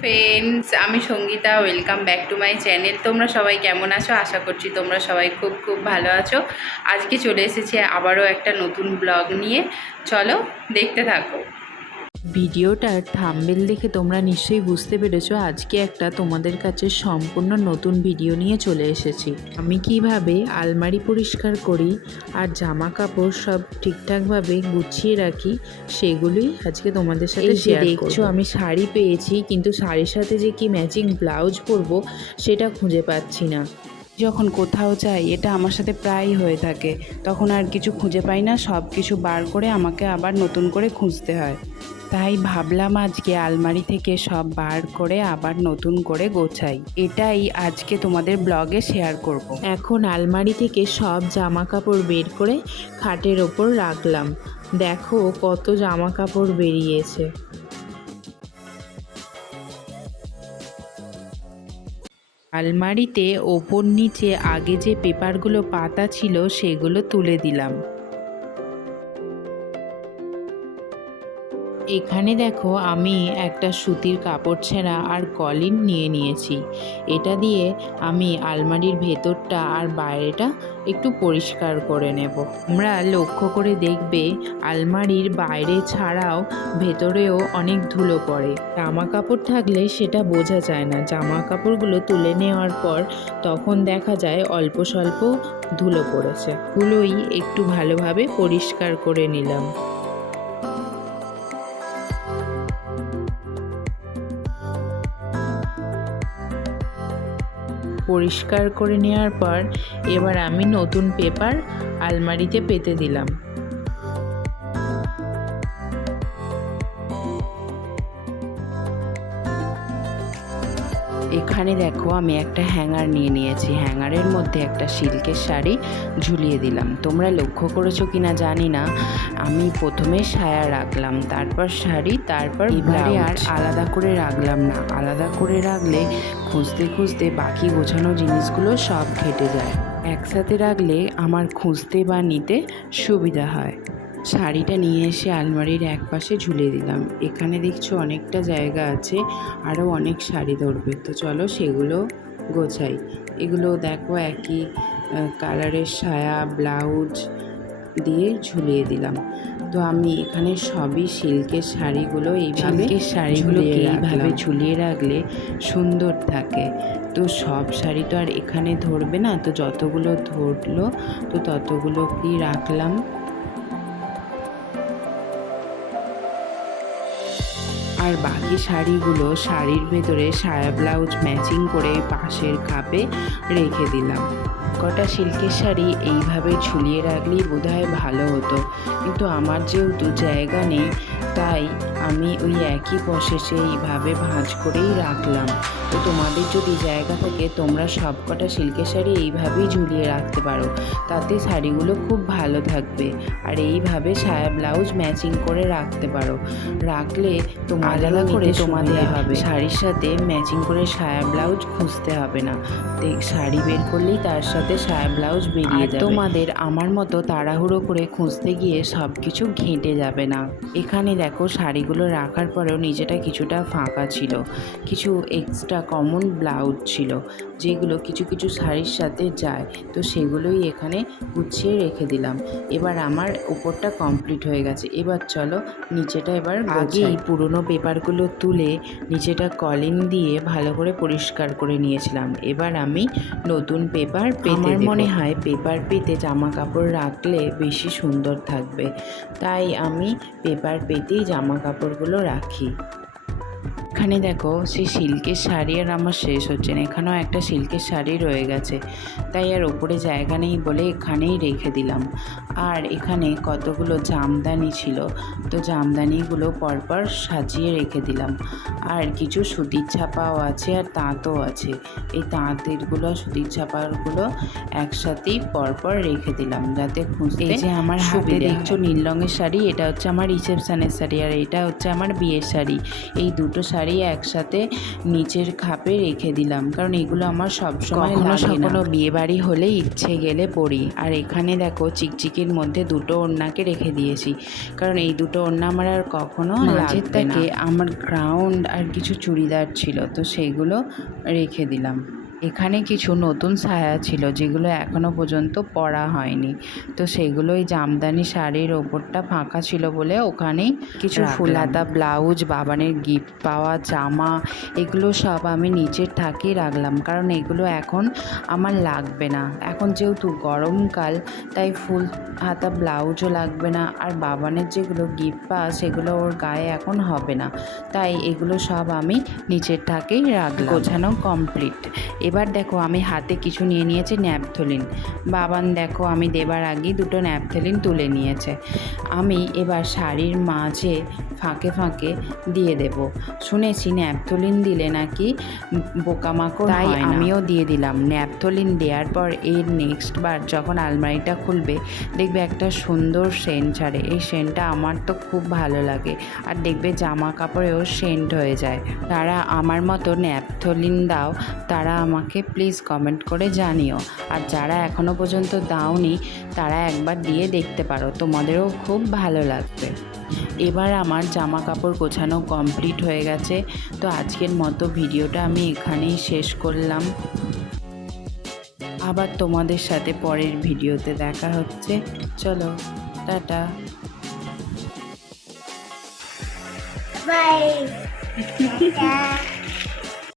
Friends, আমি Sangeeta. Welcome back to my channel. তোমরা সবাই কেমন আছো? আশা করছি তোমরা সবাই খুব খুব ভালো আছো। আজকে চলে এসেছি আবারও একটা নতুন ব্লগ নিয়ে। চলো দেখতে থাকো। ভিডিওটার থাম্বনেল দেখে তোমরা নিশ্চয়ই বুঝতে পেরেছো আজকে একটা তোমাদের কাছে সম্পূর্ণ নতুন ভিডিও নিয়ে চলে এসেছি। আমি কিভাবে আলমারি পরিষ্কার করি আর জামা কাপড় সব ঠিকঠাকভাবে গুছিয়ে রাখি সেগুলোই আজকে তোমাদের সাথে শেয়ার করব। দেখছো আমি শাড়ি পেয়েছি, কিন্তু শাড়ির সাথে যে কি ম্যাচিং ব্লাউজ পরবো সেটা খুঁজে পাচ্ছি না। যখন কোথাও যাই এটা আমার সাথে প্রায়ই হয়ে থাকে, তখন আর কিছু খুঁজে পাই না, সব কিছু বার করে আমাকে আবার নতুন করে খুঁজতে হয়। তাই ভাবলাম আজকে আলমারি থেকে সব বার করে আবার নতুন করে গোছাই, এটাই আজকে তোমাদের ব্লগে শেয়ার করব। এখন আলমারি থেকে সব জামা কাপড় বের করে খাটের ওপর রাখলাম। দেখো কত জামা কাপড় বেরিয়েছে। আলমারিতে ওপর নিচে আগে যে পেপারগুলো পাতা ছিল সেগুলো তুলে দিলাম। এখানে দেখো আমি একটা সুতির কাপড় ছেঁড়া আর কলিন নিয়ে নিয়েছি। এটা দিয়ে আমি আলমারির ভেতরটা আর বাইরেটা একটু পরিষ্কার করে নেব। আমরা লক্ষ্য করে দেখবে আলমারির বাইরে ছাড়াও ভেতরেও অনেক ধুলো পড়ে। জামা কাপড় থাকলে সেটা বোঝা যায় না, জামা কাপড়গুলো তুলে নেওয়ার পর তখন দেখা যায় অল্প স্বল্প ধুলো পড়েছে। ধুলোই একটু ভালোভাবে পরিষ্কার করে নিলাম। পরিষ্কার করে নেওয়ার পর এবার আমি নতুন পেপার আলমারিতে পেতে দিলাম। এখানে দেখো আমি একটা হ্যাঙ্গার নিয়ে নিয়েছি, হ্যাঙ্গারের মধ্যে একটা সিল্কের শাড়ি ঝুলিয়ে দিলাম। তোমরা লক্ষ্য করেছো কিনা জানি না, আমি প্রথমে সায়া রাখলাম, তারপর শাড়ি, তারপর এবারে আর আলাদা করে রাখলাম না। আলাদা করে রাখলে খুঁজতে খুঁজতে বাকি গোছানো জিনিসগুলো সব ঘেটে যায়। একসাথে রাখলে আমার খুঁজতে বা নিতে সুবিধা হয়। শাড়িটা নিয়ে এসে আলমারির এক পাশে ঝুলিয়ে দিলাম। এখানে দেখছো অনেকটা জায়গা আছে, আরও অনেক শাড়ি ধরবে, তো চলো সেগুলো গোছাই। এগুলো দেখো একই কালারের সায়া ব্লাউজ দিয়ে ঝুলিয়ে দিলাম। তো আমি এখানে সবই সিল্কের শাড়িগুলো এইভাবে ঝুলিয়ে রাখলে সুন্দর থাকে। তো সব শাড়ি তো আর এখানে ধরবে না, তো যতগুলো ধরলো তো ততগুলোকেই রাখলাম। আর বাকি শাড়িগুলো শাড়ির ভেতরে সায়া ব্লাউজ ম্যাচিং করে পাশের খাপে রেখে দিলাম। কটা সিল্কের শাড়ি এইভাবে ঝুলিয়ে রাখলেই বোধহয় ভালো হতো, কিন্তু আমার যেহেতু জায়গা নেই তাই আমি ওই একই প্রসেসে এইভাবে ভাঁজ করেই রাখলাম। তো তোমাদের যদি জায়গা থাকে তোমরা সব কটা সিল্কের শাড়ি এইভাবেই ঝুলিয়ে রাখতে পারো, তাতে শাড়িগুলো খুব ভালো থাকবে। আর এইভাবে সায়া ব্লাউজ ম্যাচিং করে রাখতে পারো, রাখলে আলাদা করে তোমাদের হবে, শাড়ির সাথে ম্যাচিং করে সায়া ব্লাউজ খুঁজতে হবে না। শাড়ি বের করলেই তার সাথে সায়া ব্লাউজ বেরিয়ে যাবে। তোমাদের আমার মতো তাড়াহুড়ো করে খুঁজতে গিয়ে সব কিছু ঘেঁটে যাবে না। এখানে দেখো শাড়িগুলো রাখার পরেও নিচেটা কিছুটা ফাঁকা ছিল, কিছু এক্সট্রা কমন ব্লাউজ ছিল যেগুলো কিছু কিছু শাড়ির সাথে যায়, তো সেগুলোই এখানে গুছিয়ে রেখে দিলাম। এবার আমার উপরটা কমপ্লিট হয়ে গেছে। এবার চলো নিচেটা এবার আগেই পুরনো পেপারগুলো তুলে নিচেটা কলিং দিয়ে ভালো করে পরিষ্কার করে নিয়েছিলাম। এবার আমি নতুন পেপার পেতে দেব। আমার মনে হয় পেপার পেতে জামা কাপড় রাখলে বেশি সুন্দর থাকবে, তাই আমি পেপার পেতেই জামা কাপড়গুলো রাখি। এখানে দেখো সেই সিল্কের শাড়ি আর আমার শেষ হচ্ছে না, এখানেও একটা সিল্কের শাড়ি রয়ে গেছে, তাই আর ওপরে জায়গা নেই বলে এখানেই রেখে দিলাম। আর এখানে কতগুলো জামদানি ছিল, তো জামদানিগুলো পরপর সাজিয়ে রেখে দিলাম। আর কিছু সুতির ছাপাও আছে আর তাঁতও আছে, এই তাঁতেরগুলো সুতির ছাপাগুলো একসাথেই পরপর রেখে দিলাম যাতে খুঁজতে। এই যে আমার হাতে দেখছো নীল রঙের শাড়ি, এটা হচ্ছে আমার রিসেপশনের শাড়ি, আর এটা হচ্ছে আমার বিয়ের শাড়ি। এই দুটো শাড়ি শাড়ি একসাথে নিচের খাপে রেখে দিলাম, কারণ এগুলো আমার সবসময় লাগে না। কোনো বিয়ে বাড়ি হলে ইচ্ছে গেলে পরি। আর এখানে দেখো চিকচিকির মধ্যে দুটো ওড়নাকে রেখে দিয়েছি, কারণ এই দুটো ওড়না আমার আর কখনো লাগবে না। আমার গ্রাউন্ড আর কিছু চুড়িদার ছিল, তো সেইগুলো রেখে দিলাম। এখানে কিছু নতুন সায়া ছিল যেগুলো এখনও পর্যন্ত পরা হয়নি, তো সেগুলো এই জামদানি শাড়ির ওপরটা ফাঁকা ছিল বলে ওখানেই কিছু ফুলহাতা ব্লাউজ, বাবানের গিফট পাওয়া জামা, এগুলো সব আমি নিচের থাকেই রাখলাম, কারণ এগুলো এখন আমার লাগবে না। এখন যেহেতু গরমকাল, তাই ফুল হাতা ব্লাউজও লাগবে না, আর বাবানের যেগুলো গিফট পাওয়া সেগুলো ওর গায়ে এখন হবে না, তাই এগুলো সব আমি নিচের থাকেই রাখলাম। গোছানো কমপ্লিট। এবার দেখো আমি হাতে কিছু নিয়ে নিয়েছি ন্যাপথলিন। বাবান দেখো আমি দেবার আগেই দুটো ন্যাপথলিন তুলে নিয়েছে। আমি এবার শাড়ির মাঝে ফাঁকে ফাঁকে দিয়ে দেব। শুনেছি ন্যাপথলিন দিলে নাকি পোকামাকড় হয় না, তাই আমিও দিয়ে দিলাম। ন্যাপথলিন দেওয়ার পর এর নেক্সট বার যখন আলমারিটা খুলবে দেখবে একটা সুন্দর সেন্ট ছাড়ে। এই সেন্টটা আমার তো খুব ভালো লাগে, আর দেখবে জামা কাপড়েও সেন্ট হয়ে যায়। যারা আমার মতো ন্যাপথলিন দাও তারা আমাকে প্লিজ কমেন্ট করে জানিও, আর যারা এখনও পর্যন্ত দাওনি তারা একবার দিয়ে দেখতে পারো, তোমাদেরও খুব ভালো লাগবে। এবার আমার জামা কাপড় গোছানো কমপ্লিট হয়ে গেছে, তো আজকের মতো ভিডিওটা আমি এখানেই শেষ করলাম। আবার তোমাদের সাথে পরের ভিডিওতে দেখা হচ্ছে। চলো, টাটা। Bye.